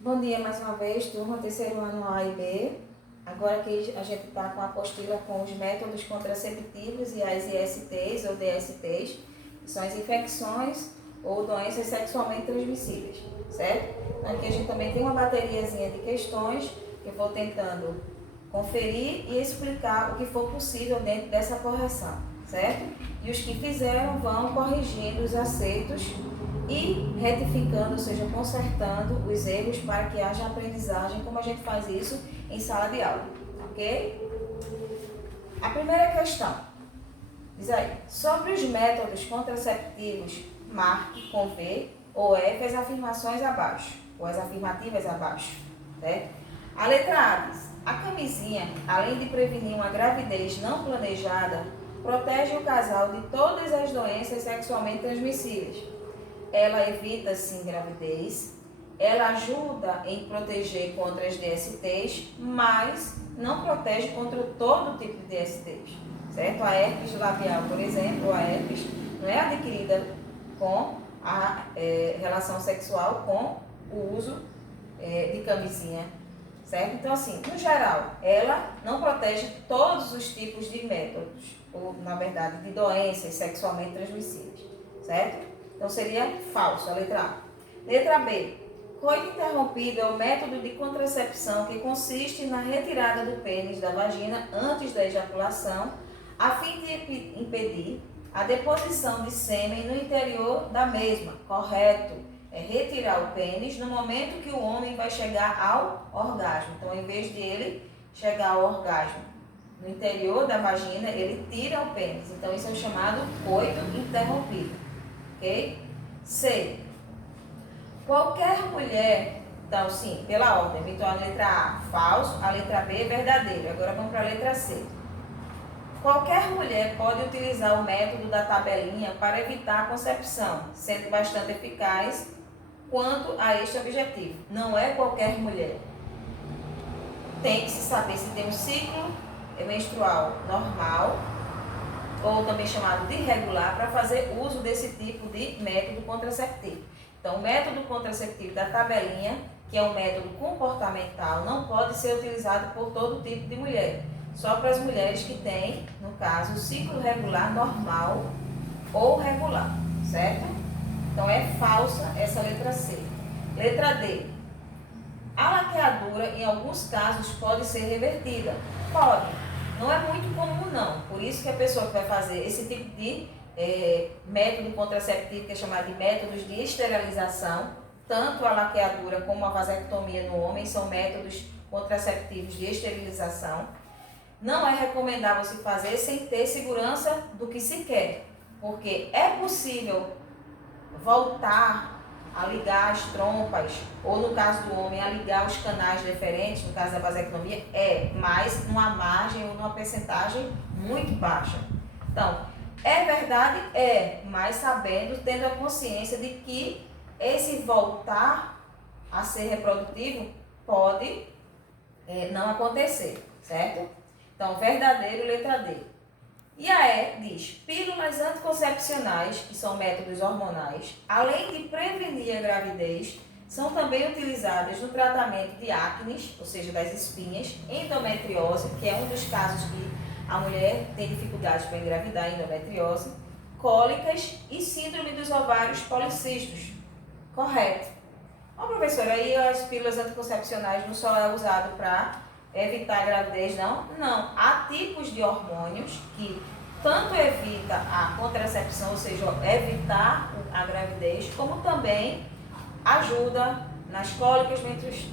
Bom dia mais uma vez, turma, terceiro ano A e B. Agora que a gente está com a apostila com os métodos contraceptivos e as ISTs ou DSTs, que são as infecções ou doenças sexualmente transmissíveis, certo? Então aqui a gente também tem uma bateriazinha de questões que eu vou tentando conferir e explicar o que for possível dentro dessa correção, certo? E os que fizeram vão corrigindo os acertos e retificando, ou seja, consertando os erros para que haja aprendizagem, como a gente faz isso em sala de aula, ok? A primeira questão, diz aí, sobre os métodos contraceptivos, marque com V ou F as afirmações abaixo, ou as afirmativas abaixo, certo? A letra A diz, a camisinha, além de prevenir uma gravidez não planejada, protege o casal de todas as doenças sexualmente transmissíveis. Ela evita, sim, gravidez, ela ajuda em proteger contra as DSTs, mas não protege contra todo tipo de DSTs, certo? A herpes labial, por exemplo, a herpes não é adquirida com a relação sexual com o uso de camisinha, certo? Então, assim, no geral, ela não protege todos os tipos de métodos, ou, na verdade, de doenças sexualmente transmissíveis, certo? Então, seria falso, a letra A. Letra B. Coito interrompido é o método de contracepção que consiste na retirada do pênis da vagina antes da ejaculação, a fim de impedir a deposição de sêmen no interior da mesma. Correto. É retirar o pênis no momento que o homem vai chegar ao orgasmo. Então, em vez de ele chegar ao orgasmo no interior da vagina, ele tira o pênis. Então, isso é o chamado coito interrompido. Ok? C. Qualquer mulher, então sim, pela ordem, então a letra A, falso, a letra B, verdadeiro. Agora vamos para a letra C. Qualquer mulher pode utilizar o método da tabelinha para evitar a concepção, sendo bastante eficaz quanto a este objetivo. Não é qualquer mulher. Tem que se saber se tem um ciclo menstrual normal, ou também chamado de irregular, para fazer uso desse tipo de método contraceptivo. Então, o método contraceptivo da tabelinha, que é um método comportamental, não pode ser utilizado por todo tipo de mulher. Só para as mulheres que têm, no caso, o ciclo regular normal ou regular, certo? Então, é falsa essa letra C. Letra D. A laqueadura, em alguns casos, pode ser revertida. Pode. Não é muito comum, não. Por isso que a pessoa que vai fazer esse tipo de método contraceptivo, que é chamado de métodos de esterilização, tanto a laqueadura como a vasectomia no homem, são métodos contraceptivos de esterilização. Não é recomendável se fazer sem ter segurança do que se quer, porque é possível voltar a ligar as trompas, ou no caso do homem, a ligar os canais deferentes, no caso da vasectomia, mas numa margem ou numa percentagem muito baixa. Então, é verdade? Mas sabendo, tendo a consciência de que esse voltar a ser reprodutivo pode não acontecer, certo? Então, verdadeiro, letra D. E a E diz, pílulas anticoncepcionais, que são métodos hormonais, além de prevenir a gravidez, são também utilizadas no tratamento de acnes, ou seja, das espinhas, endometriose, que é um dos casos que a mulher tem dificuldades para engravidar, endometriose, cólicas e síndrome dos ovários policísticos. Correto. Ó, professora, aí as pílulas anticoncepcionais não só é usado para evitar a gravidez, não? Não. Há tipos de hormônios que tanto evita a contracepção, ou seja, evitar a gravidez, como também ajuda nas cólicas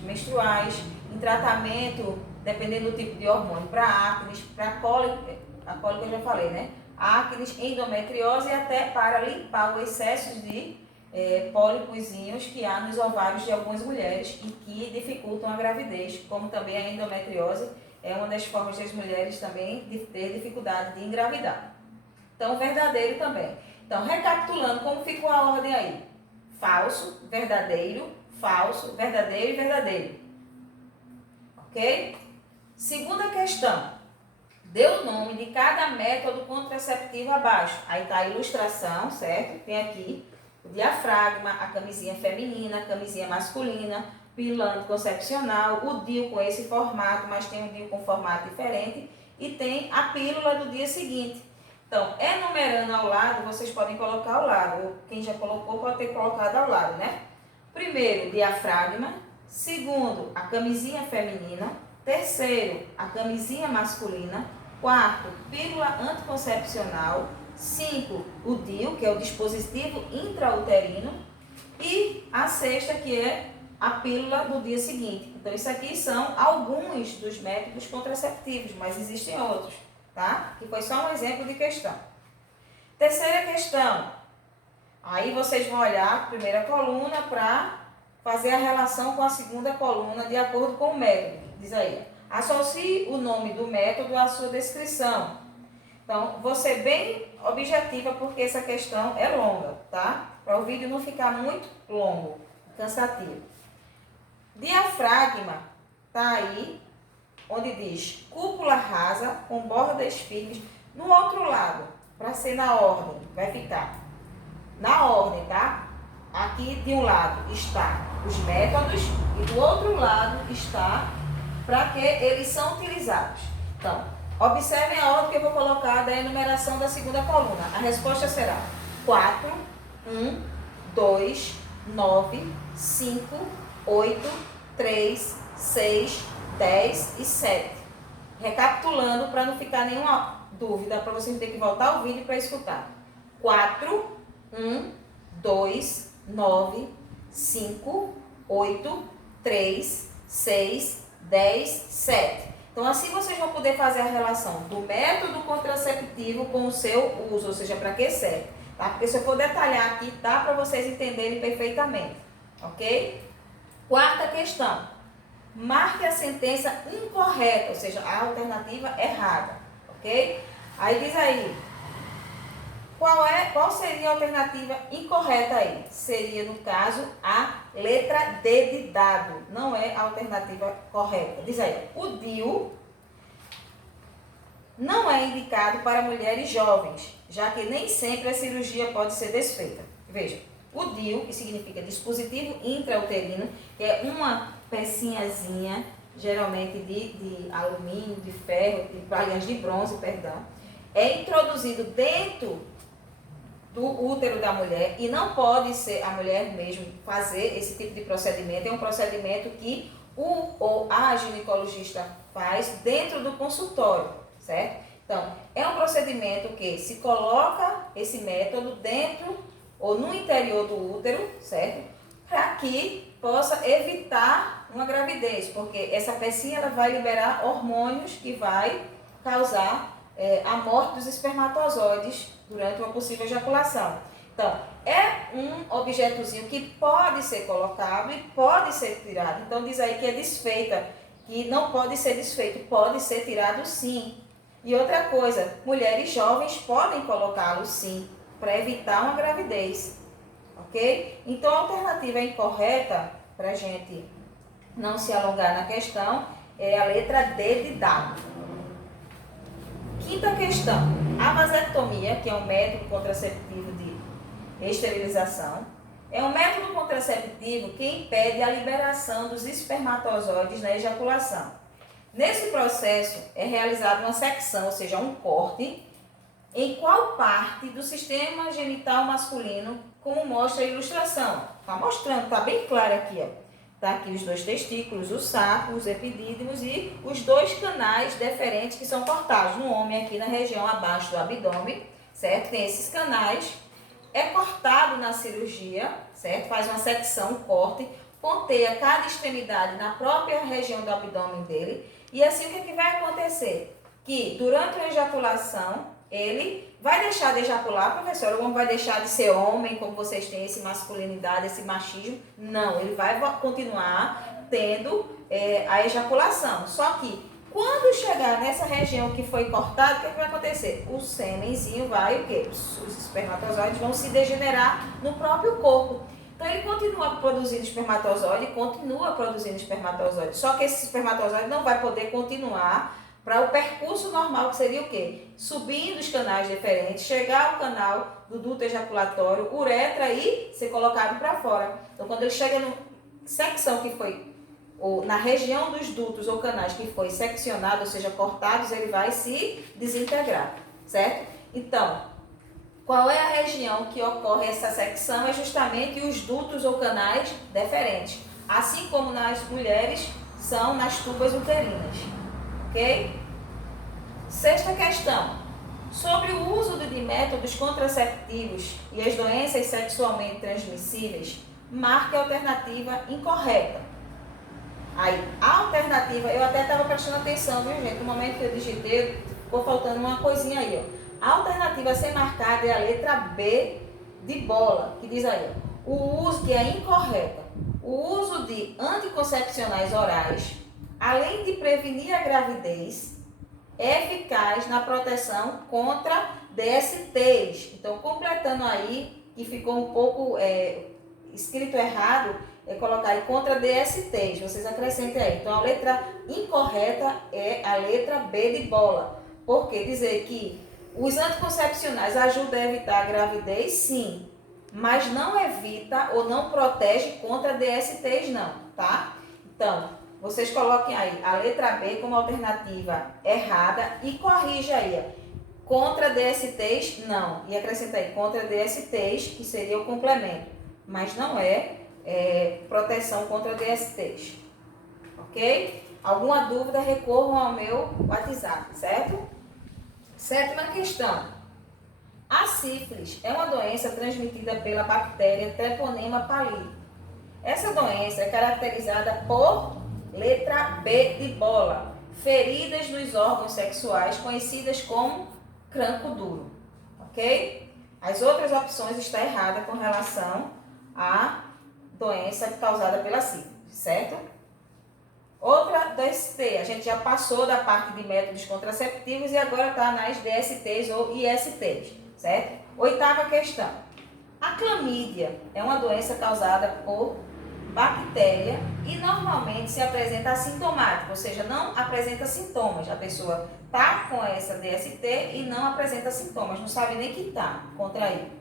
menstruais, em tratamento, dependendo do tipo de hormônio, para acnes, para cólica, a cólica eu já falei, né? Acnes, endometriose e até para limpar o excesso de pólipozinhos que há nos ovários de algumas mulheres e que dificultam a gravidez, como também a endometriose é uma das formas das mulheres também de ter dificuldade de engravidar. Então, verdadeiro também. Então, recapitulando, como ficou a ordem aí? Falso, verdadeiro, e verdadeiro. Ok? Segunda questão. Dê o nome de cada método contraceptivo abaixo. Aí está a ilustração, certo? Tem aqui o diafragma, a camisinha feminina, a camisinha masculina, pílula anticoncepcional, o DIU com esse formato, mas tem um DIU com formato diferente, e tem a pílula do dia seguinte. Então, enumerando ao lado, vocês podem colocar ao lado, ou quem já colocou pode ter colocado ao lado, né? Primeiro, diafragma. Segundo, a camisinha feminina. Terceiro, a camisinha masculina. Quarto, pílula anticoncepcional. 5, o DIU, que é o dispositivo intrauterino. E a sexta, que é a pílula do dia seguinte. Então, isso aqui são alguns dos métodos contraceptivos, mas existem outros, tá? Que foi só um exemplo de questão. Terceira questão. Aí vocês vão olhar a primeira coluna para fazer a relação com a segunda coluna de acordo com o método. Diz aí, associe o nome do método à sua descrição. Então, vou ser bem objetiva porque essa questão é longa, tá? Para o vídeo não ficar muito longo, cansativo. Diafragma, tá aí, onde diz cúpula rasa com bordas firmes. No outro lado, para ser na ordem, vai ficar na ordem, tá? Aqui de um lado está os métodos e do outro lado está para que eles são utilizados. Então, observem a ordem que eu vou colocar da enumeração da segunda coluna. A resposta será 4, 1, 2, 9, 5, 8, 3, 6, 10 e 7. Recapitulando para não ficar nenhuma dúvida, para você ter que voltar ao vídeo para escutar. 4, 1, 2, 9, 5, 8, 3, 6, 10, 7. Então, assim vocês vão poder fazer a relação do método contraceptivo com o seu uso, ou seja, para que serve. Tá? Porque se eu for detalhar aqui, dá para vocês entenderem perfeitamente. Ok? Quarta questão. Marque a sentença incorreta, ou seja, a alternativa errada. Ok? Aí diz aí, qual seria a alternativa incorreta aí? Seria, no caso, a letra D de dado. Não é a alternativa correta. Diz aí, o DIU não é indicado para mulheres jovens, já que nem sempre a cirurgia pode ser desfeita. Veja, o DIU, que significa dispositivo intrauterino, que é uma pecinhazinha, geralmente de alumínio, de ferro, aliás, de bronze, perdão, é introduzido dentro do útero da mulher e não pode ser a mulher mesmo fazer esse tipo de procedimento. É um procedimento que o ou a ginecologista faz dentro do consultório, certo? Então, é um procedimento que se coloca esse método dentro ou no interior do útero, certo? Para que possa evitar uma gravidez, porque essa pecinha ela vai liberar hormônios que vai causar a morte dos espermatozoides durante uma possível ejaculação. Então, é um objetozinho que pode ser colocado e pode ser tirado. Então, diz aí que é desfeita, que não pode ser desfeito, pode ser tirado sim. E outra coisa, mulheres jovens podem colocá-lo sim, para evitar uma gravidez. Ok? Então, a alternativa incorreta, para a gente não se alongar na questão, é a letra D de dado. Quinta questão, a vasectomia, que é um método contraceptivo de esterilização, é um método contraceptivo que impede a liberação dos espermatozoides na ejaculação. Nesse processo é realizada uma secção, ou seja, um corte, em qual parte do sistema genital masculino, como mostra a ilustração. Está mostrando, está bem claro aqui, ó. Tá aqui os dois testículos, o saco, os epidídimos e os dois canais deferentes que são cortados. No homem aqui na região abaixo do abdômen, certo? Tem esses canais. É cortado na cirurgia, certo? Faz uma secção, um corte, ponteia cada extremidade na própria região do abdômen dele. E assim o que vai acontecer? Que durante a ejaculação, ele vai deixar de ejacular, professora, o homem vai deixar de ser homem, como vocês têm esse masculinidade, esse machismo. Não, ele vai continuar tendo a ejaculação. Só que quando chegar nessa região que foi cortada, o que vai acontecer? O sêmenzinho vai, o quê? Os espermatozoides vão se degenerar no próprio corpo. Então ele continua produzindo espermatozoide, só que esse espermatozoide não vai poder continuar para o percurso normal, que seria o quê? Subindo os canais diferentes, chegar ao canal do duto ejaculatório, uretra e ser colocado para fora. Então, quando ele chega secção que foi, ou na região dos dutos ou canais que foi seccionado, ou seja, cortados, ele vai se desintegrar, certo? Então, qual é a região que ocorre essa secção? É justamente os dutos ou canais deferentes, assim como nas mulheres são nas tubas uterinas, ok? Sexta questão, sobre o uso de métodos contraceptivos e as doenças sexualmente transmissíveis, marque a alternativa incorreta. Aí, a alternativa, eu até estava prestando atenção, viu, gente? No momento que eu digitei, ficou faltando uma coisinha aí, ó. A alternativa a ser marcada é a letra B de bola, que diz aí, ó, o uso, que é incorreta, o uso de anticoncepcionais orais, além de prevenir a gravidez, é eficaz na proteção contra DSTs. Então, completando aí, que ficou um pouco escrito errado, é colocar aí contra DSTs, vocês acrescentem aí. Então, a letra incorreta é a letra B de bola. Por quê? Dizer que os anticoncepcionais ajudam a evitar a gravidez, sim, mas não evita ou não protege contra DSTs, não, tá? Então, vocês coloquem aí a letra B como alternativa errada e corrija aí, ó. Contra DSTs, não. E acrescenta aí contra DSTs, que seria o complemento, mas não é proteção contra DSTs, ok? Alguma dúvida, recorram ao meu WhatsApp, certo? Sétima questão. A sífilis é uma doença transmitida pela bactéria Treponema pallidum. Essa doença é caracterizada por letra B de bola, feridas nos órgãos sexuais conhecidas como cranco duro, ok? As outras opções estão erradas com relação à doença causada pela sífilis, certo? Outra DST, a gente já passou da parte de métodos contraceptivos e agora está nas DSTs ou ISTs, certo? Oitava questão. A clamídia é uma doença causada por bactéria e normalmente se apresenta assintomática, ou seja, não apresenta sintomas. A pessoa está com essa DST e não apresenta sintomas, não sabe nem que está contraído.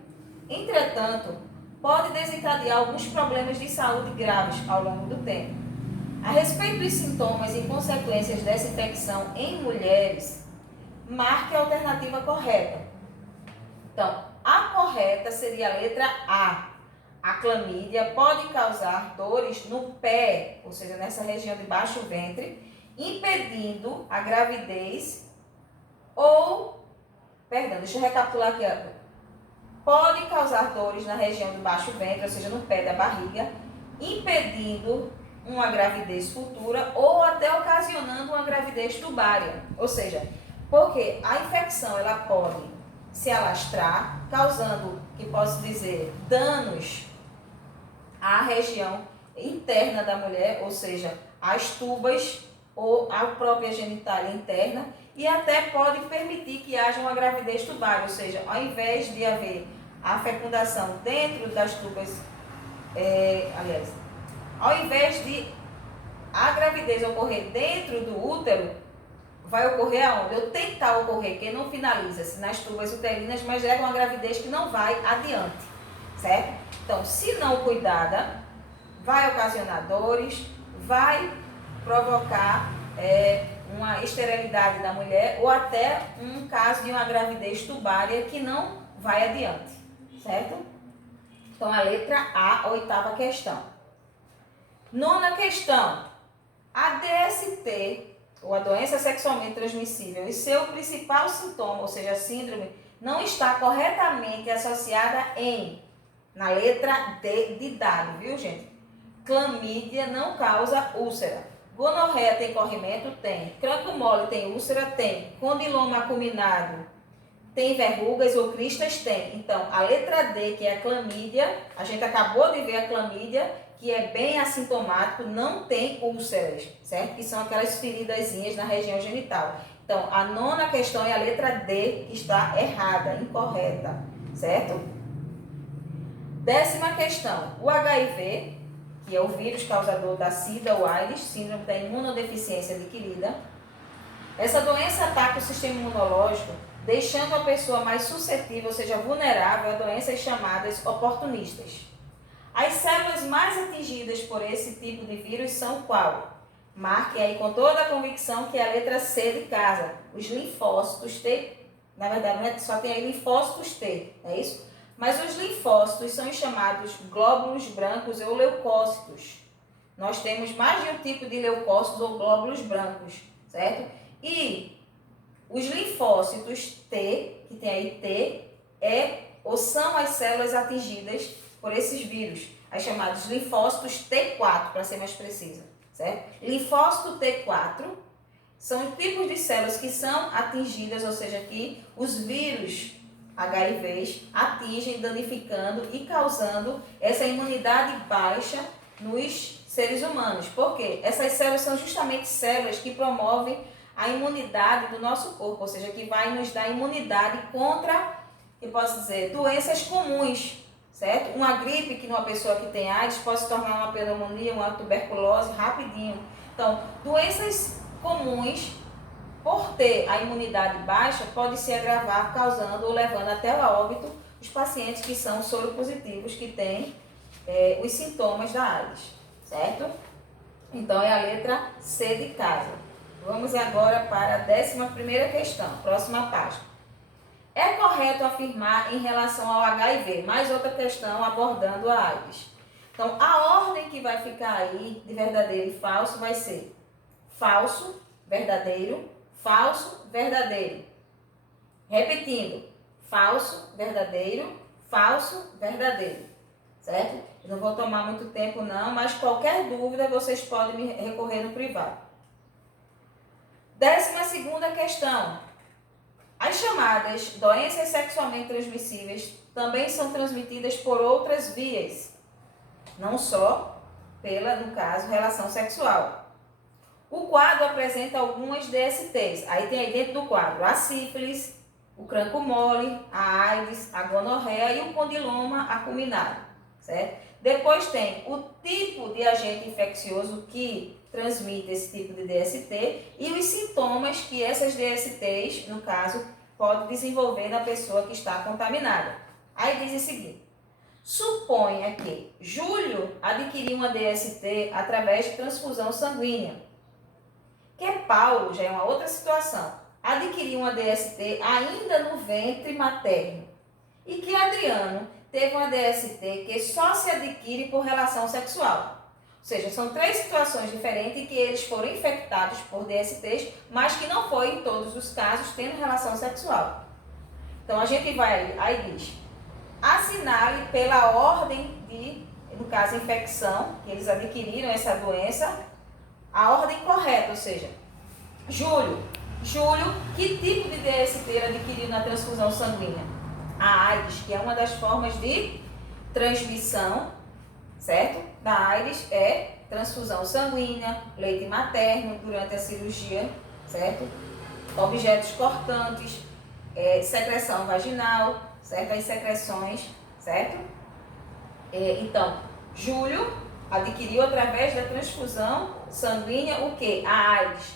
Entretanto, pode desencadear alguns problemas de saúde graves ao longo do tempo. A respeito dos sintomas e consequências dessa infecção em mulheres, marque a alternativa correta. Então, a correta seria a letra A. A clamídia pode causar dores no pé, ou seja, nessa região de baixo ventre, impedindo a gravidez deixa eu recapitular aqui. Pode causar dores na região do baixo ventre, ou seja, no pé da barriga, impedindo uma gravidez futura ou até ocasionando uma gravidez tubária. Ou seja, porque a infecção ela pode se alastrar, causando, que posso dizer, danos à região interna da mulher, ou seja, às tubas ou à própria genitália interna, e até pode permitir que haja uma gravidez tubária, ou seja, ao invés de haver a fecundação dentro das tubas, ao invés de a gravidez ocorrer dentro do útero, vai ocorrer aonde? Ou tentar ocorrer, que não finaliza-se nas tubas uterinas, mas leva uma gravidez que não vai adiante, certo? Então, se não cuidada, vai ocasionar dores, vai provocar uma esterilidade da mulher ou até um caso de uma gravidez tubária que não vai adiante, certo? Então, a letra A, oitava questão. Nona questão. A DST, ou a doença sexualmente transmissível, e seu principal sintoma, ou seja, a síndrome, não está corretamente associada na letra D de dado, viu, gente? Clamídia não causa úlcera. Gonorreia tem corrimento? Tem. Cranco mole tem úlcera? Tem. Condiloma acuminado tem verrugas ou cristas? Tem. Então, a letra D, que é a clamídia, a gente acabou de ver a clamídia, que é bem assintomático, não tem úlceras, certo? Que são aquelas feridazinhas na região genital. Então, a nona questão é a letra D, que está errada, incorreta, certo? Décima questão. O HIV, que é o vírus causador da SIDA ou AIDS, síndrome da imunodeficiência adquirida. Essa doença ataca o sistema imunológico, deixando a pessoa mais suscetível, ou seja, vulnerável a doenças chamadas oportunistas. As células mais atingidas por esse tipo de vírus são qual? Marque aí com toda a convicção que é a letra C de casa. Os linfócitos T, na verdade não é, só tem aí linfócitos T, não é isso? Mas os linfócitos são os chamados glóbulos brancos ou leucócitos. Nós temos mais de um tipo de leucócitos ou glóbulos brancos, certo? E os linfócitos T, que tem aí T, ou são as células atingidas por esses vírus, as chamadas linfócitos T4, para ser mais precisa, certo? Linfócito T4 são tipos de células que são atingidas, ou seja, que os vírus HIVs atingem, danificando e causando essa imunidade baixa nos seres humanos. Por quê? Essas células são justamente células que promovem a imunidade do nosso corpo, ou seja, que vai nos dar imunidade contra, que posso dizer, doenças comuns, certo? Uma gripe que numa pessoa que tem AIDS pode se tornar uma pneumonia, uma tuberculose rapidinho. Então, doenças comuns, por ter a imunidade baixa, pode se agravar, causando ou levando até o óbito os pacientes que são soropositivos, que têm os sintomas da AIDS, certo? Então, é a letra C de casa. Vamos agora para a 11ª questão, próxima página. É correto afirmar em relação ao HIV, mais outra questão abordando a AIDS. Então, a ordem que vai ficar aí de verdadeiro e falso vai ser falso, verdadeiro, falso, verdadeiro. Repetindo, falso, verdadeiro, certo? Eu não vou tomar muito tempo não, mas qualquer dúvida vocês podem me recorrer no privado. 12ª questão. As chamadas doenças sexualmente transmissíveis também são transmitidas por outras vias, não só pela, no caso, relação sexual. O quadro apresenta algumas DSTs. Aí tem aí dentro do quadro a sífilis, o cancro mole, a AIDS, a gonorreia e o condiloma acuminado, certo? Depois tem o tipo de agente infeccioso que transmite esse tipo de DST e os sintomas que essas DSTs, no caso, pode desenvolver na pessoa que está contaminada. Aí diz o seguinte: suponha que Júlio adquiriu uma DST através de transfusão sanguínea. Que Paulo, já é uma outra situação, adquiriu uma DST ainda no ventre materno. E que Adriano teve uma DST que só se adquire por relação sexual. Ou seja, são 3 situações diferentes em que eles foram infectados por DSTs, mas que não foi em todos os casos tendo relação sexual. Então a gente vai, aí diz, assinale pela ordem de, no caso, infecção, que eles adquiriram essa doença, a ordem correta, ou seja, Júlio, que tipo de DST ele adquiriu na transfusão sanguínea? A AIDS, que é uma das formas de transmissão, certo? Da AIDS é transfusão sanguínea, leite materno durante a cirurgia, certo? Objetos cortantes, secreção vaginal, certo? As secreções, certo? Então, Júlio adquiriu através da transfusão sanguínea o que? A AIDS.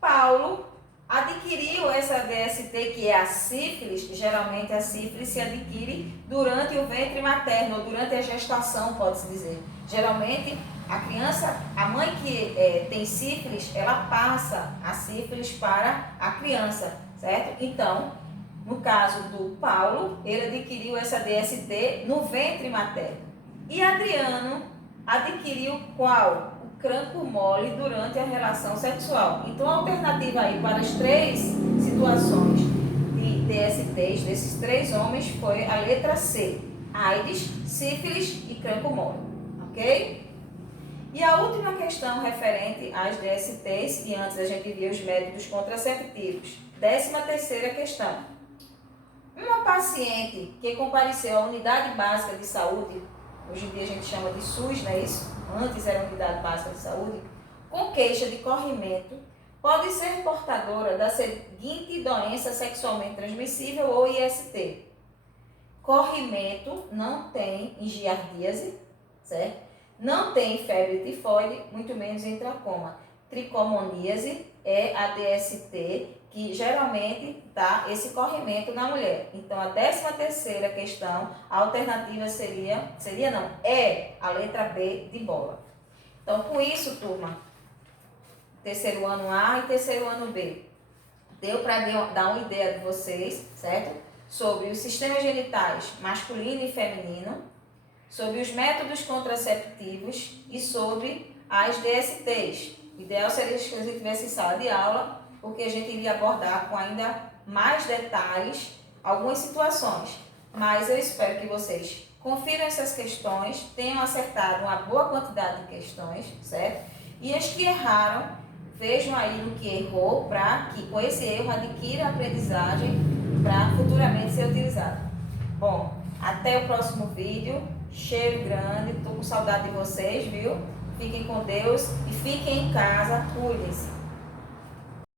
Paulo adquiriu essa DST, que é a sífilis. Geralmente a sífilis se adquire durante o ventre materno, ou durante a gestação, pode-se dizer. Geralmente a criança, a mãe que tem sífilis, ela passa a sífilis para a criança, certo? Então, no caso do Paulo, ele adquiriu essa DST no ventre materno. E Adriano adquiriu qual? O cancro mole durante a relação sexual. Então, a alternativa aí para as 3 situações de DSTs desses 3 homens foi a letra C: AIDS, sífilis e cancro mole. Ok? E a última questão referente às DSTs, e antes a gente viu os métodos contraceptivos. 13ª questão. Uma paciente que compareceu à unidade básica de saúde, hoje em dia a gente chama de SUS, não é isso? Antes era unidade básica de saúde, com queixa de corrimento, pode ser portadora da seguinte doença sexualmente transmissível ou IST. Corrimento não tem giardíase, certo? Não tem febre tifoide, muito menos em tracoma. tricomoníase é a DST, que geralmente dá esse corrimento na mulher. Então, a 13ª questão, a alternativa é a letra B de bola. Então, com isso, turma, terceiro ano A e terceiro ano B, deu para dar uma ideia de vocês, certo? Sobre os sistemas genitais masculino e feminino, sobre os métodos contraceptivos e sobre as DSTs. O ideal seria que a gente tivesse em sala de aula, porque a gente iria abordar com ainda mais detalhes algumas situações. Mas eu espero que vocês confiram essas questões, tenham acertado uma boa quantidade de questões, certo? E as que erraram, vejam aí no que errou, para que com esse erro adquira aprendizagem para futuramente ser utilizado. Bom, até o próximo vídeo. Cheiro grande, estou com saudade de vocês, viu? Fiquem com Deus e fiquem em casa, cuidem-se.